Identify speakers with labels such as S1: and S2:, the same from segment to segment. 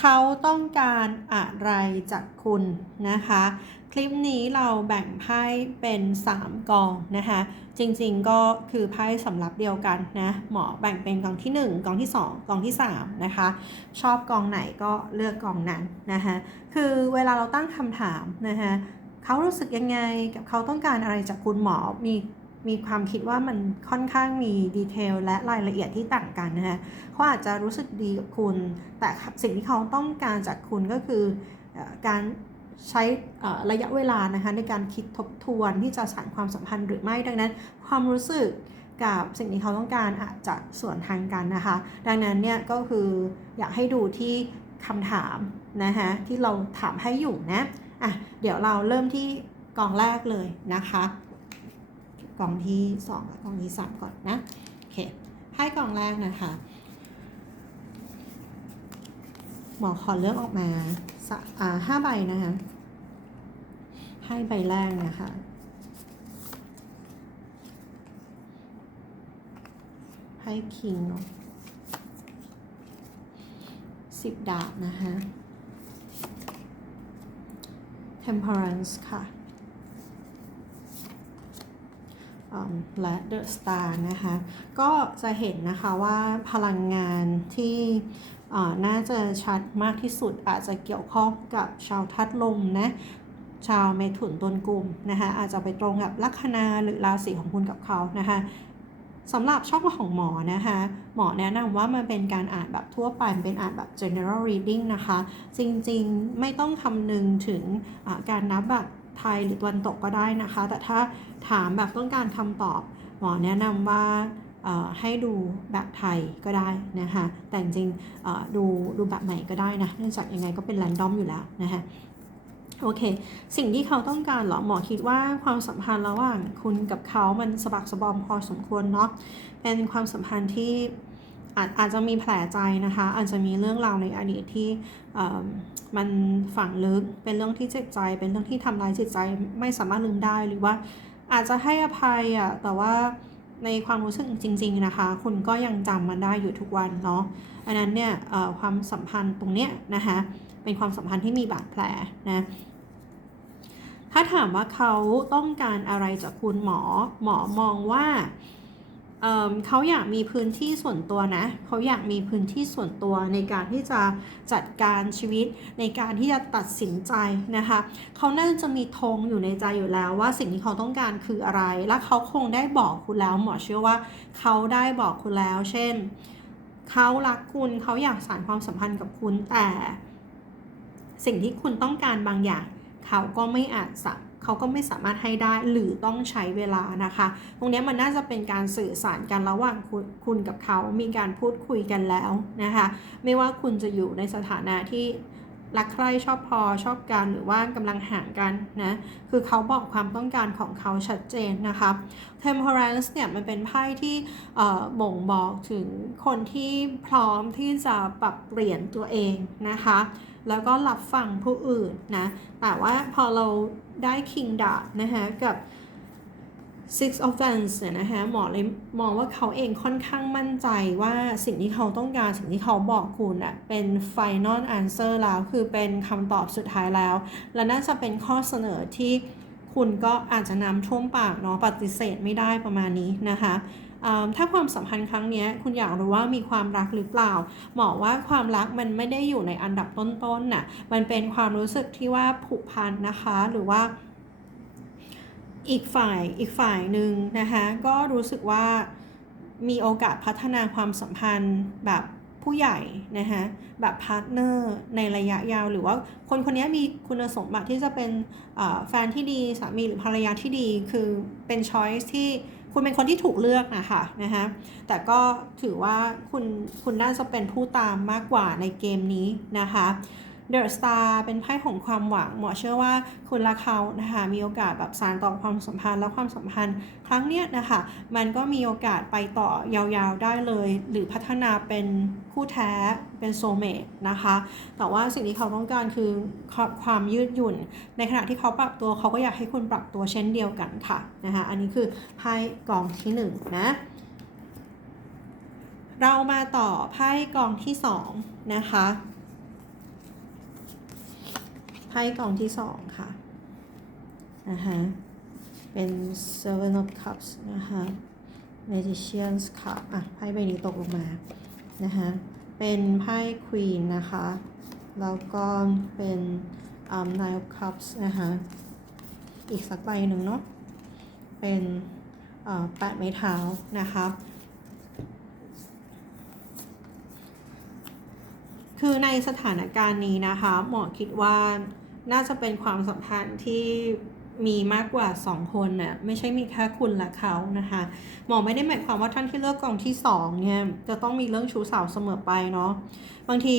S1: เขาต้องการอะไรจากคุณนะคะ คลิปนี้เราแบ่งไพ่เป็น 3 กองนะคะ จริงๆก็คือไพ่สำรับเดียวกันนะหมอแบ่งเป็นกองที่ 1 กองที่ 2 กองที่ 3 นะคะ ชอบกองไหนก็เลือกกองนั้นนะคะคือเวลาเราตั้งคำถามนะคะเขารู้สึกยังไงกับเขาต้องการอะไรจากคุณหมอมี มีความคิดว่ามันค่อนข้างมีดีเทลและรายละเอียดที่ต่างกันนะคะเขาอาจจะรู้สึกดีกับคุณ แต่สิ่งที่เขาต้องการจากคุณก็คืออการใช้ระยะเวลานะคะในการคิดทบทวนที่จะสานความสัมพันธ์หรือไม่ดังนั้น ความรู้สึกกับสิ่งที่เขาต้องการอาจจะส่วนทางกันนะคะ ดังนั้นเนี่ยก็คืออยากให้ดูที่คำถามนะคะที่เราถามให้อยู่นะอะเดี๋ยวเราเริ่มที่กองแรกเลยนะคะ กล่องที่ 2 และกล่องที่ 3 ก่อนนะโอเคให้กล่องแรกนะคะหมอขอเลือกออกมาอ่าห้าใบนะคะให้ใบแรกนะคะให้คิงเนาะสิบดาบนะคะ temperance ค่ะ และ The Star นะคะ ก็จะเห็นนะคะว่าพลังงานที่น่าจะชัดมากที่สุดอาจจะเกี่ยวข้องกับชาวทัดลมนะชาวเมถุนตนกลุ่มนะคะอาจจะไปตรงกับลัคนาหรือราศีของคุณกับเขานะคะสำหรับช่องของหมอนะคะ หมอแนะนำว่ามันเป็นการอ่านแบบทั่วไปเป็นอ่านแบบ general reading นะคะ จริงๆไม่ต้องคำนึงถึงการนับแบบไทยหรือตะวันตกก็ได้นะคะ แต่ถ้า ถามแบบต้องการคำตอบ หมอแนะนำว่าให้ดูแบบไทยก็ได้นะคะแต่จริงดูดูแบบไหนก็ได้นะเนื่องจากยังไงก็เป็นแรนดอมอยู่แล้วนะคะโอเค สิ่งที่เขาต้องการเหรอ หมอคิดว่าความสัมพันธ์ระหว่างคุณกับเขามันสบักสบอมพอสมควรเนาะ เป็นความสัมพันธ์ที่อาจอาจจะมีแผลใจนะคะ อาจจะมีเรื่องราวในอดีตที่มันฝังลึก เป็นเรื่องที่เจ็บใจ เป็นเรื่องที่ทำร้ายจิตใจ ไม่สามารถลืมได้ หรือว่า อาจจะให้อภัยอะแต่ว่าในความรู้สึกจริง ๆนะคะ คุณก็ยังจำมันได้อยู่ทุกวันเนาะอันนั้นเนี่ยความสัมพันธ์ตรงเนี้ยนะคะเป็นความสัมพันธ์ที่มีบาดแผลนะถ้าถามว่าเขาต้องการอะไรจากคุณหมอ หมอมองว่า เเขาอยากมีพื้นที่ส่วนตัวนะ เขาอยากมีพื้นที่ส่วนตัวในการที่จะจัดการชีวิตในการที่จะตัดสินใจนะคะ เขาน่าจะมีธงอยู่ในใจอยู่แล้วว่าสิ่งที่เขาต้องการคืออะไร และเขาคงได้บอกคุณแล้วหมอเชื่อว่าเขาได้บอกคุณแล้ว เช่น เขารักคุณเขาอยากสานความสัมพันธ์กับคุณแต่ สิ่งที่คุณต้องการบางอย่าง เขาก็ไม่อาจสั เขาก็ไม่สามารถให้ได้หรือต้องใช้เวลานะคะ ตรงนี้มันน่าจะเป็นการสื่อสารกันระหว่างคุณคุณกับเขา มีการพูดคุยกันแล้วนะคะ ไม่ว่าคุณจะอยู่ในสถานะที่ รักใคร่ชอบพอชอบกันหรือว่ากำลังห่างกันนะ คือเขาบอกความต้องการของเขาชัดเจนนะคะ temperance เนี่ยมันเป็นไพ่ที่บ่งบอกถึงคนที่พร้อมที่จะปรับเปลี่ยนตัวเองนะคะ แล้วก็รับฟังผู้อื่นนะ แต่ว่าพอเราได้ King ดาบนะคะกับ Six of Wands เนี่ยนะคะหมอเลยมองว่าเขาเองค่อนข้างมั่นใจว่าสิ่งที่เขาต้องการสิ่งที่เขาบอกคุณอะเป็น Final Answer แล้วคือเป็นคำตอบสุดท้ายแล้ว และน่าจะเป็นข้อเสนอที่คุณก็อาจจะนำท่วมปากเนาะปฏิเสธไม่ได้ประมาณนี้นะคะถ้าความสัมพันธ์ครั้งนี้คุณอยากรู้ว่ามีความรักหรือเปล่าหมอว่าความรักมันไม่ได้อยู่ในอันดับต้นๆน่ะมันเป็นความรู้สึกที่ว่าผูกพันนะคะ หรือว่า อีกฝ่ายอีกฝ่ายหนึ่งนะคะก็รู้สึกว่ามีโอกาสพัฒนาความสัมพันธ์แบบผู้ใหญ่นะคะแบบพาร์ทเนอร์ในระยะยาว หรือว่าคนคนนี้มีคุณสมบัติที่จะเป็นแฟนที่ดีสามีหรือภรรยาที่ดีคือเป็นช้อยส์ที่คุณเป็นคนที่ถูกเลือกนะคะนะคะแต่ก็ถือว่าคุณคุณน่าจะเป็นผู้ตามมากกว่าในเกมนี้นะคะ เดอะสตาร์เป็นไพ่ของความหวัง หมอเชื่อว่าคุณละเขานะคะมีโอกาสแบบสานต่อความสัมพันธ์และความสัมพันธ์ครั้งเนี้ยนะคะมันก็มีโอกาสไปต่อยาวๆได้เลย หรือพัฒนาเป็นคู่แท้เป็นโซเมตนะคะ แต่ว่าสิ่งที่เขาต้องการคือความยืดหยุ่น ในขณะที่เขาปรับตัวเขาก็อยากให้คุณปรับตัวเช่นเดียวกันค่ะนะคะอันนี้คือไพ่กองที่1นนะเรามาต่อไพ่กองที่2นะคะ ไพ่กองที่สองค่ะนะคะเป็น seven of cups นะคะ magician's cup อะไพ่ใบนี้ตกลงมานะคะเป็นไพ่ queen นะคะ แล้วก็เป็น um, nine of cups นะคะอีกสักใบหนึ่งเนาะเป็นเอ่อแปดไม้เท้านะคะ คือในสถานการณ์นี้นะคะหมอคิดว่าน่าจะเป็นความสัมพันธ์ที่มีมากกว่า 2 คนน่ะไม่ใช่มีแค่คุณและเขานะคะหมอไม่ได้หมายความว่าท่านที่เลือกกองที่2เนี่ยจะต้องมีเรื่องชู้สาวเสมอไปเนาะบางที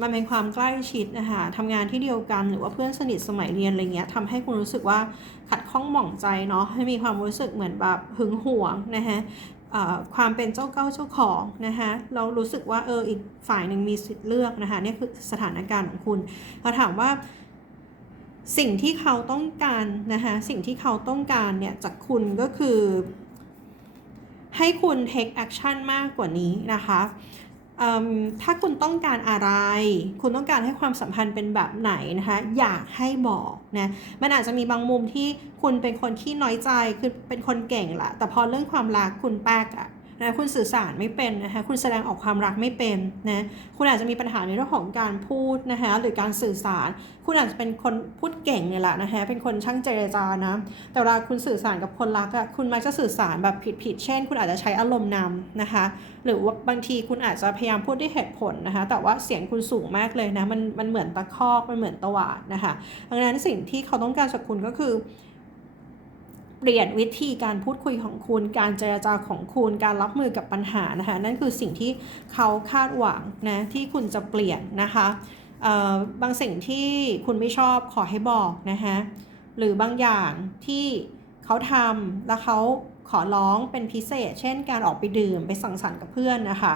S1: มันเป็นความใกล้ชิดนะคะทำงานที่เดียวกันหรือว่าเพื่อนสนิทสมัยเรียนอะไรเงี้ยทำให้คุณรู้สึกว่าขัดข้องหมองใจเนาะให้มีความรู้สึกเหมือนแบบหึงหวงนะคะ ความเป็นเจ้าเก้าเจ้าของนะคะเรารู้สึกว่าเอออีกฝ่ายหนึ่งมีสิทธิ์เลือกนะคะนี่คือสถานการณ์ของคุณเราถามว่าสิ่งที่เขาต้องการนะคะสิ่งที่เขาต้องการเนี่ยจากคุณก็คือ ให้คุณ take action มากกว่านี้นะคะ ถ้าคุณต้องการอะไร คุณต้องการให้ความสัมพันธ์เป็นแบบไหนนะคะ อยากให้บอกนะ มันอาจจะมีบางมุมที่คุณเป็นคนที่น้อยใจ คือเป็นคนเก่งแหละ แต่พอเรื่องความรักคุณแป๊กอะ นะคุณสื่อสารไม่เป็นนะคะคุณแสดงออกความรักไม่เป็นนะคุณอาจจะมีปัญหาในเรื่องของการพูดนะคะหรือการสื่อสาร คุณอาจจะเป็นคนพูดเก่งเนี่ยแหละนะคะเป็นคนช่างเจรจานะแต่เวลาคุณสื่อสารกับคนรักอะคุณมักจะสื่อสารแบบผิดๆเช่น คุณอาจจะใช้อารมณ์นำนะคะหรือว่าบางทีคุณอาจจะพยายามพูดด้วยเหตุผลนะคะแต่ว่าเสียงคุณสูงมากเลยนะมันมันเหมือนตะคอกมันเหมือนตะวาดนะคะดังนั้นสิ่งที่เขาต้องการจากคุณก็คือ เปลี่ยนวิธีการพูดคุยของคุณ การเจรจาของคุณ การรับมือกับปัญหานะคะ นั่นคือสิ่งที่เขาคาดหวังนะที่คุณจะเปลี่ยนนะคะบางสิ่งที่คุณไม่ชอบขอให้บอกนะคะหรือบางอย่างที่เขาทำแล้วเขาขอร้องเป็นพิเศษ เช่นการออกไปดื่มไปสังสรรค์กับเพื่อนนะคะ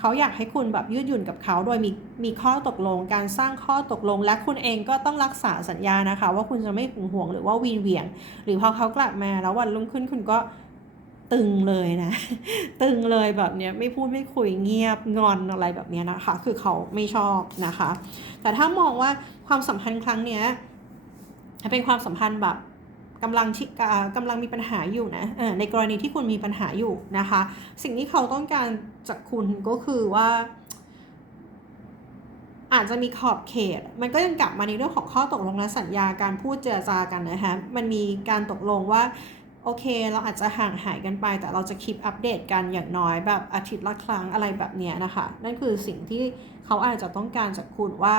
S1: เขาอยากให้คุณแบบยืดหยุ่นกับเขา โดยมีมีข้อตกลงการสร้างข้อตกลง และคุณเองก็ต้องรักษาสัญญานะคะ ว่าคุณจะไม่หึงหวงหรือว่าวีนเวียง หรือพอเขากลับมาแล้ววันรุ่งขึ้นคุณก็ตึงเลยนะ ตึงเลยแบบเนี้ยไม่พูดไม่คุยเงียบงอนอะไรแบบเนี้ยนะคะ คือเขาไม่ชอบนะคะ แต่ถ้ามองว่าความสัมพันธ์ครั้งเนี้ยเป็นความสัมพันธ์แบบ กำลังที่อ่ากำลังมีปัญหาอยู่นะในกรณีที่คุณมีปัญหาอยู่นะคะ สิ่งที่เขาต้องการจากคุณก็คือว่า อาจจะมีขอบเขต มันก็ยังกลับมาในเรื่องของข้อตกลงและสัญญาการพูดเจรจากันนะคะมันมีการตกลงว่าโอเค เราอาจจะห่างหายกันไป แต่เราจะคลิปอัปเดตกันอย่างน้อยแบบอาทิตย์ละครั้งอะไรแบบนี้นะคะ นั่นคือสิ่งที่เขาอาจจะต้องการจากคุณว่า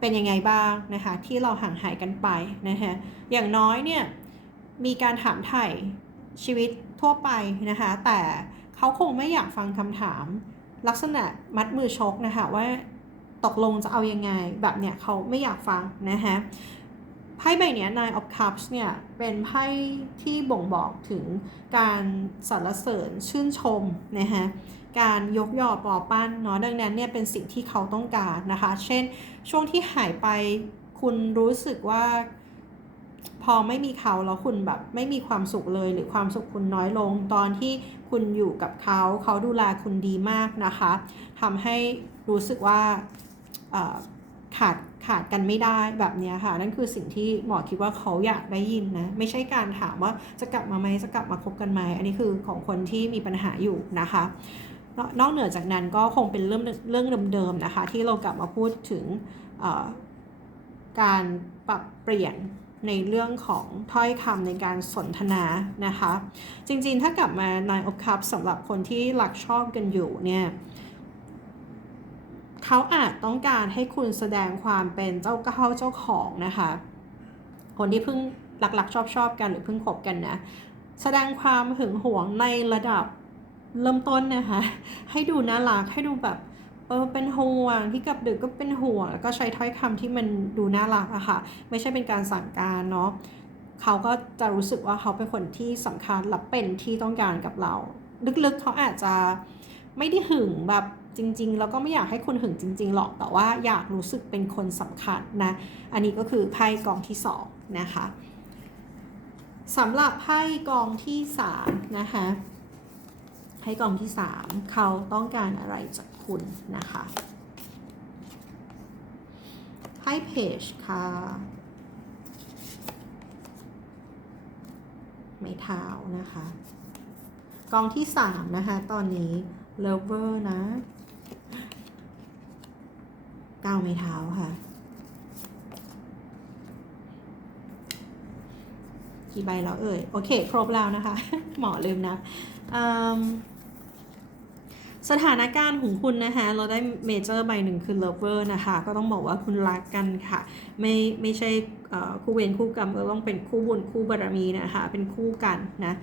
S1: เป็นยังไงบ้างนะคะที่เราห่างหายกันไปนะคะอย่างน้อยเนี่ยมีการถามไถ่ชีวิตทั่วไปนะคะแต่เขาคงไม่อยากฟังคำถาม ลักษณะมัดมือชกนะคะว่าตกลงจะเอายังไงแบบเนี้ยเขาไม่อยากฟังนะคะ ไพ่ใบนี้ Nine of Cups เนี่ยเป็นไพ่ที่บ่งบอกถึงการสรรเสริญชื่นชมนะคะการยกยอปอปั้นเนาะดังนั้นเนี่ยเป็นสิ่งที่เขาต้องการนะคะ เช่นช่วงที่หายไปคุณรู้สึกว่าพอไม่มีเขาแล้วคุณแบบไม่มีความสุขเลยหรือความสุขคุณน้อยลง ตอนที่คุณอยู่กับเขาเขาดูแลคุณดีมากนะคะทำให้รู้สึกว่าขาด ขาดกันไม่ได้แบบนี้ค่ะ นั่นคือสิ่งที่หมอคิดว่าเขาอยากได้ยินนะ ไม่ใช่การถามว่าจะกลับมาไหมจะกลับมาคบกันไหมอันนี้คือของคนที่มีปัญหาอยู่นะคะนอกเหนือจากนั้นก็คงเป็นเรื่องเรื่องเดิมๆนะคะ ที่เรากลับมาพูดถึงการปรับเปลี่ยนในเรื่องของถ้อยคำในการสนทนานะคะ จริงๆถ้ากลับมา Nine of Cups สำหรับคนที่รักชอบกันอยู่เนี่ย เขาอาจต้องการให้คุณแสดงความเป็นเจ้าเก้าเจ้าของนะคะ คนที่เพิ่งรักๆ ชอบๆกันหรือเพิ่งคบกันนะ แสดงความหึงหวงในระดับเริ่มต้นนะคะ ให้ดูน่ารักให้ดูแบบเออเป็นห่วงที่กับดึกก็เป็นห่วง แล้วก็ใช้ถ้อยคำที่มันดูน่ารักอะค่ะ ไม่ใช่เป็นการสั่งการเนาะเขาก็จะรู้สึกว่าเขาเป็นคนที่สำคัญและเป็นที่ต้องการกับเรา ลึกๆเขาอาจจะ ไม่ได้หึงแบบจริง ๆ แล้วก็ไม่อยากให้คุณหึงจริง ๆ หรอกแต่ว่าอยากรู้สึกเป็นคนสำคัญนะ อันนี้ก็คือไพ่กองที่สองนะคะสำหรับไพ่กองที่สามนะคะไพ่กองที่สามเขาต้องการอะไรจากคุณนะคะไพ่เพจค่ะไม้เท้านะคะ กองที่สามนะคะ ตอนนี้ lover นะก้าวไม้เท้าค่ะ กี่ใบแล้วเอ่ย โอเค ครบแล้วนะคะ หมอลืมนะสถานการณ์ของคุณนะคะ เราได้เมเจอร์ใบหนึ่งคือ lover นะคะ ก็ต้องบอกว่าคุณรักกันค่ะ ไม่ไม่ใช่คู่เวรคู่กรรมก็ต้องเป็นคู่บุญคู่บารมีนะคะเป็นคู่กันนะ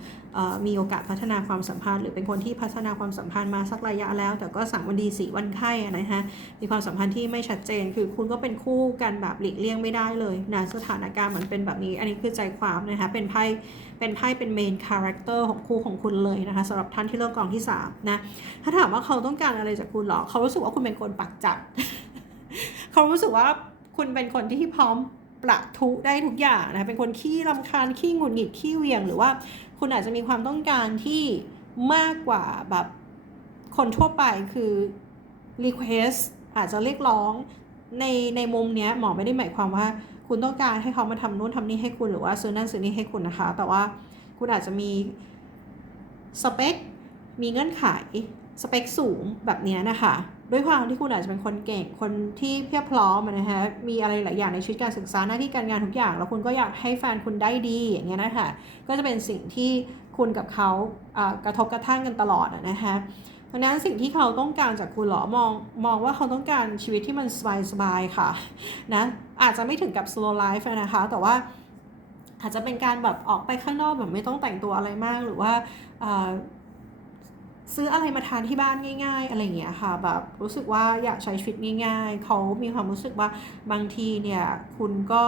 S1: มีโอกาสพัฒนาความสัมพันธ์ หรือเป็นคนที่พัฒนาความสัมพันธ์มาสักระยะแล้ว แต่ก็สามวันดีสี่วันไข้นะคะมีความสัมพันธ์ที่ไม่ชัดเจน คือคุณก็เป็นคู่กันแบบหลีกเลี่ยงไม่ได้เลยนะสถานการณ์มันเป็นแบบนี้ อันนี้คือใจความนะคะเป็นไพ่เป็นไพ่เป็นเมนคาแรคเตอร์ของคู่ของคุณเลยนะคะสำหรับท่านที่เลือกกองที่3นะถ้าถามว่าเขาต้องการอะไรจากคุณหรอเขารู้สึกว่าคุณเป็นคนปักจัดเขารู้สึกว่าคุณเป็นคนที่พร้อม ประทุได้ทุกอย่างนะเป็นคนขี้รำคาญขี้หงุดหงิดขี้เหวียง หรือว่าคุณอาจจะมีความต้องการที่มากกว่าแบบคนทั่วไปคือ request อาจจะเรียกร้องในในมุมเนี้ยหมอไม่ได้หมายความว่า คุณต้องการให้เขามาทำนู่นทำนี่ให้คุณหรือว่าซื้อนั่นซื้อนี่ให้คุณนะคะ แต่ว่าคุณอาจจะมีสเปค มีเงื่อนไข สเปคสูงแบบเนี้ยนะคะ ด้วยความที่คุณอาจจะเป็นคนเก่งคนที่เพียบพร้อมนะคะมีอะไรหลายอย่างในชีวิตการศึกษาหน้าที่การงานทุกอย่าง แล้วคุณก็อยากให้แฟนคุณได้ดีอย่างเงี้ยนะคะก็จะเป็นสิ่งที่คุณกับเขากระทบกระทั่งกันตลอดอะนะคะเพราะนั้นสิ่งที่เขาต้องการจากคุณหรอมองมองว่าเขาต้องการชีวิตที่มันสบายๆค่ะนะอาจจะไม่ถึงกับ slow life นะคะแต่ว่าอาจจะเป็นการแบบออกไปข้างนอกแบบไม่ต้องแต่งตัวอะไรมากหรือว่า ซื้ออะไรมาทานที่บ้านง่าย ๆ อะไรอย่างเงี้ยค่ะแบบรู้สึกว่าอยากใช้ชีวิตง่าย ๆ เขามีความรู้สึกว่าบางทีเนี่ยคุณก็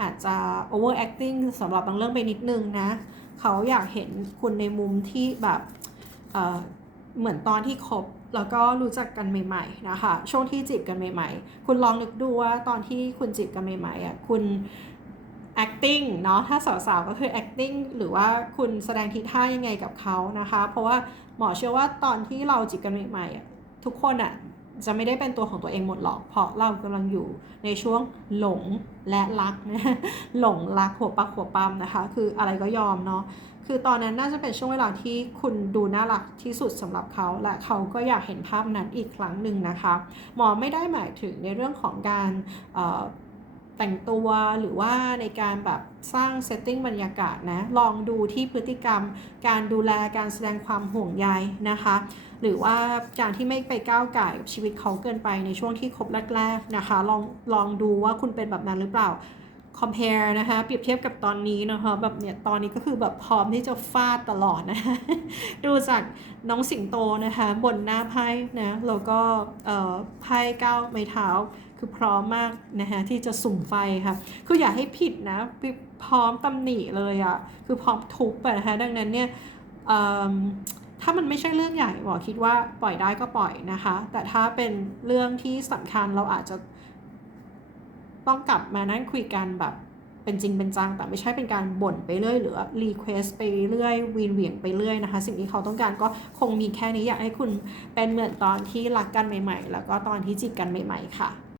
S1: อาจจะ over acting สำหรับบางเรื่องไปนิดนึงนะ เขาอยากเห็นคุณในมุมที่แบบเเหมือนตอนที่คบแล้วก็รู้จักกันใหม่ๆนะคะช่วงที่จีบกันใหม่ ๆ คุณลองนึกดูว่าตอนที่คุณจีบกันใหม่ๆอะคุณ acting เนาะถ้าสาวๆก็คือ acting หรือว่าคุณแสดงทีท่ายังไงกับเขานะคะ เพราะว่าหมอเชื่อว่าตอนที่เราจีบกันใหม่ๆทุกคนอะจะไม่ได้เป็นตัวของตัวเองหมดหรอก เพราะเรากำลังอยู่ในช่วงหลงและรักนะหลงรักหัวปักหัวปั๊มนะคะ คืออะไรก็ยอมเนาะคือตอนนั้นน่าจะเป็นช่วงเวลาที่คุณดูน่ารักที่สุดสำหรับเขา และเขาก็อยากเห็นภาพนั้นอีกครั้งหนึ่งนะคะ หมอไม่ได้หมายถึงในเรื่องของการ แต่งตัวหรือว่าในการแบบสร้างเซตติ้งบรรยากาศนะลองดูที่พฤติกรรม การดูแลการแสดงความห่วงใยนะคะ หรือว่าการที่ไม่ไปก้าวไก่กับชีวิตเขาเกินไปในช่วงที่คบแรกๆนะคะลองลองดูว่าคุณเป็นแบบนั้นหรือเปล่า compare นะคะเปรียบเทียบกับตอนนี้นะคะแบบเนี่ยตอนนี้ก็คือแบบพร้อมที่จะฟาดตลอดนะะดูจากน้องสิงโตนะคะบนหน้าไพ่นะแล้วก็เอ่อไพ่ก้าวไม้เท้า คือพร้อมมากนะคะที่จะสุ่มไฟค่ะ คืออย่าให้ผิดนะพร้อมตำหนิเลยอะ่ะคือพร้อมทุบอะนะคะดังนั้นเนี่ยถ้ามันไม่ใช่เรื่องใหญ่หมอคิดว่าปล่อยได้ก็ปล่อยนะคะ แต่ถ้าเป็นเรื่องที่สำคัญเราอาจจะต้องกลับมานั่งคุยกันแบบเป็นจริงเป็นจัง แต่ไม่ใช่เป็นการบ่นไปเรื่อยหรือรีเควสไปเรื่อยวีนเหวี่ยงไปเรื่อยนะคะ สิ่งที่เขาต้องการก็คงมีแค่นี้อยากให้คุณเป็นเหมือนตอนที่รักกันใหม่ ๆ แล้วก็ตอนที่จีบกันใหม่ ๆ ค่ะ